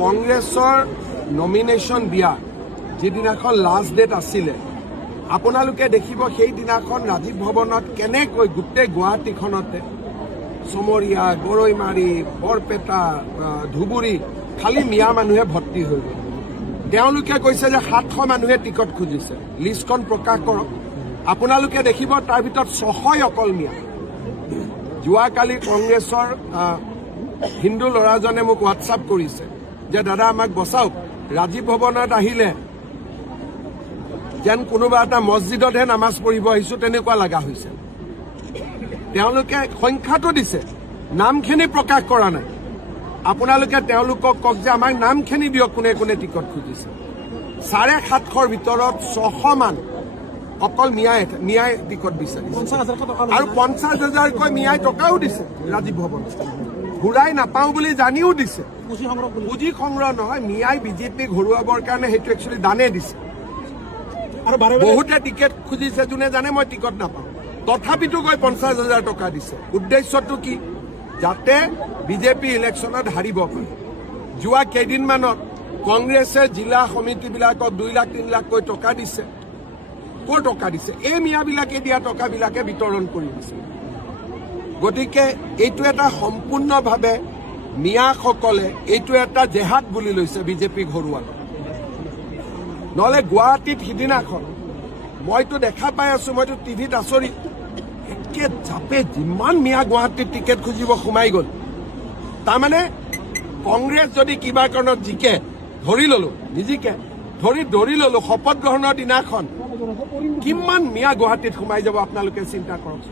কংগ্ৰেছৰ নমিনেশ্যন দিয়া যিদিনাখন লাষ্ট ডেট আছিলে আপোনালোকে দেখিব সেইদিনাখন ৰাজীৱ ভৱনত কেনেকৈ গোটেই গুৱাহাটীখনতে চমৰীয়া গৰৈমাৰী বৰপেটা ধুবুৰী খালি মিয়া মানুহে ভৰ্তি হৈ গ'ল। তেওঁলোকে কৈছে যে 700 মানুহে টিকট খুজিছে, লিষ্টখন প্ৰকাশ কৰক। আপোনালোকে দেখিব তাৰ ভিতৰত 600 অকল মিয়া। যোৱাকালি কংগ্ৰেছৰ হিন্দু ল'ৰাজনে মোক হোৱাটছআপ কৰিছে যে দাদা আমাক বচাওক, ৰাজীৱ ভৱনত আহিলে যেন কোনোবা এটা মছজিদতহে নামাজ পঢ়িব আহিছো তেনেকুৱা লগা হৈছে। তেওঁলোকে সংখ্যাটো দিছে, নামখিনি প্ৰকাশ কৰা নাই। আপোনালোকে তেওঁলোকক কওক যে আমাক নামখিনি দিয়ক, কোনে কোনে টিকট খুজিছে। 750ৰ ভিতৰত 600 মান অকল মিয়াই টিকট বিচাৰিছে আৰু 50,000কৈ মিয়াই টকাও দিছে। ৰাজীৱ ভৱনত ঘূৰাই নাপাওঁ বুলি জানিও দিছে। পুঁজি সংগ্ৰহ নহয়, মিয়াই বিজেপিক হৰুৱাবৰ কাৰণে সেইটো একচুৱেলি দানে দিছে। বহুতে টিকেট খুজিছে যোনে জানে মই টিকট নাপাওঁ, তথাপিতো গৈ 50,000 টকা দিছে। উদ্দেশ্যটো কি? যাতে বিজেপি ইলেকশ্যনত হাৰিব পাৰে। যোৱা কেইদিনমানত কংগ্ৰেছে জিলা সমিতিবিলাকক 2 লাখ 3 লাখকৈ টকা দিছে। ক'ৰ টকা দিছে? এই মিয়াবিলাকে দিয়া টকাবিলাকে বিতৰণ কৰি দিছে। গতিকে এইটো এটা সম্পূৰ্ণভাৱে মিয়াসকলে এইটো এটা জেহাদ বুলি লৈছে বিজেপিক হৰুৱা। নহ'লে গুৱাহাটীত সিদিনাখন মইতো দেখা পাই আছো, মইতো টিভিত আচৰিত, একে জাপে যিমান মিয়া গুৱাহাটীত টিকেট খুজিব সোমাই গ'ল। তাৰমানে কংগ্ৰেছ যদি কিবা কাৰণত জিকে, ধৰি ললো নিজিকে, ধৰি ললো শপত গ্ৰহণৰ দিনাখন কিমান মিয়া গুৱাহাটীত সোমাই যাব আপোনালোকে চিন্তা কৰক।